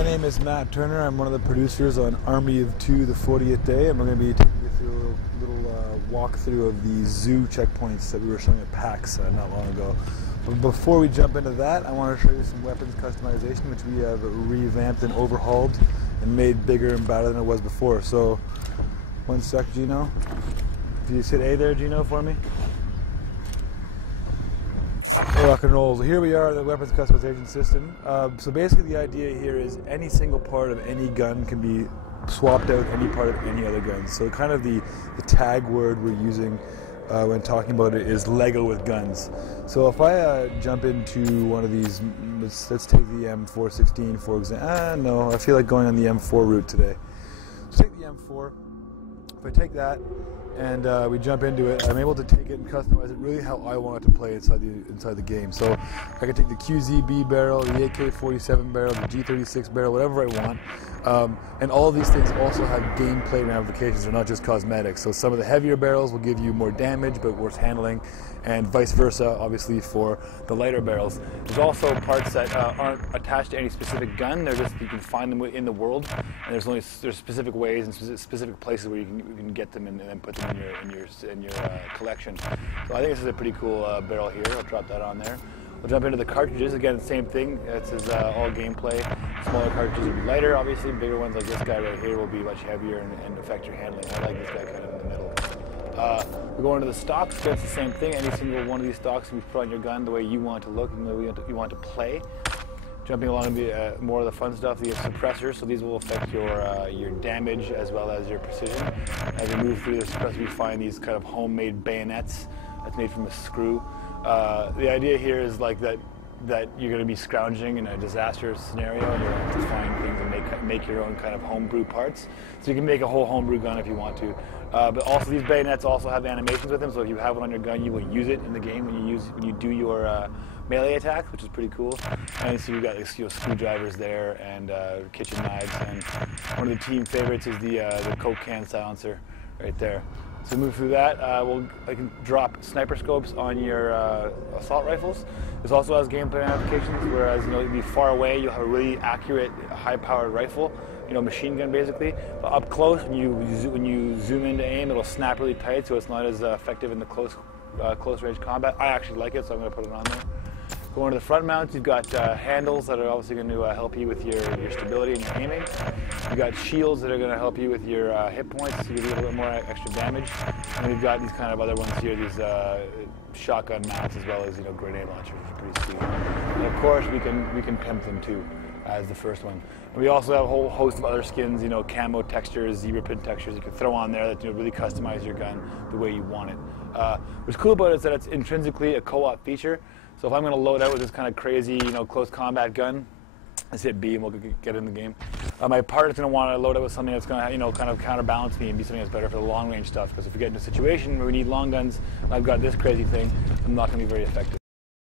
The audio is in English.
My name is Matt Turner. I'm one of the producers on Army of Two, the 40th Day, and we're going to be taking you through a little walkthrough of the zoo checkpoints that we were showing at PAX not long ago. But before we jump into that, I want to show you some weapons customization, which we have revamped and overhauled and made bigger and better than it was before. So, one sec, Gino. Can you hit A there, Gino, for me? Rock and roll. So here we are, the weapons customization system. So basically the idea here is any single part of any gun can be swapped out any part of any other gun. So kind of the tag word we're using when talking about it is Lego with guns. So if I jump into one of these, let's take the M416 for example. No, I feel like going on the M4 route today. So take the M4. If I take that and we jump into it, I'm able to take it and customize it really how I want it to play inside the game. So I can take the QZB barrel, the AK-47 barrel, the G36 barrel, whatever I want. And all of these things also have gameplay ramifications. They're not just cosmetics. So some of the heavier barrels will give you more damage but worse handling, and vice versa, obviously, for the lighter barrels. There's also parts that aren't attached to any specific gun. They're just, you can find them in the world, and there's specific ways and specific places where you can get them and then put them in your collection. So I think this is a pretty cool barrel here. I'll drop that on there. We'll jump into the cartridges. Again, the same thing. This is all gameplay. Smaller cartridges will be lighter, obviously. Bigger ones like this guy right here will be much heavier and affect your handling. I like this guy kind of in the middle. We go into the stocks. It's the same thing. Any single one of these stocks can be put on your gun the way you want it to look and the way you want it to play. Jumping along to more of the fun stuff, the suppressors. So these will affect your damage as well as your precision. As we move through the suppressor, we find these kind of homemade bayonets that's made from a screw. The idea here is like that you're going to be scrounging in a disaster scenario and you'll have to find things and make your own kind of homebrew parts. So you can make a whole homebrew gun if you want to. But also these bayonets also have animations with them, so if you have one on your gun, you will use it in the game when you do your melee attack, which is pretty cool. And so you've got screwdrivers there and kitchen knives. And one of the team favorites is the Coke can silencer right there. So move through that, I can drop sniper scopes on your assault rifles. This also has gameplay applications, whereas you'll be far away, you'll have a really accurate, high-powered rifle, machine gun basically. But up close, when you zoom into aim, it'll snap really tight, so it's not as effective in the close range combat. I actually like it, so I'm going to put it on there. Going to the front mounts, you've got handles that are obviously going to help you with your stability and your aiming. You've got shields that are going to help you with your hit points to give you a little bit more extra damage. And we've got these kind of other ones here, these shotgun mounts as well as grenade launchers, which are pretty sweet. And of course, we can pimp them too, as the first one. And we also have a whole host of other skins, camo textures, zebra print textures you can throw on there that really customize your gun the way you want it. What's cool about it is that it's intrinsically a co-op feature. So if I'm going to load out with this kind of crazy, close combat gun, let's hit B and we'll get in the game. My partner's going to want to load out with something that's going to, kind of counterbalance me and be something that's better for the long range stuff. Because if we get in a situation where we need long guns, and I've got this crazy thing, I'm not going to be very effective.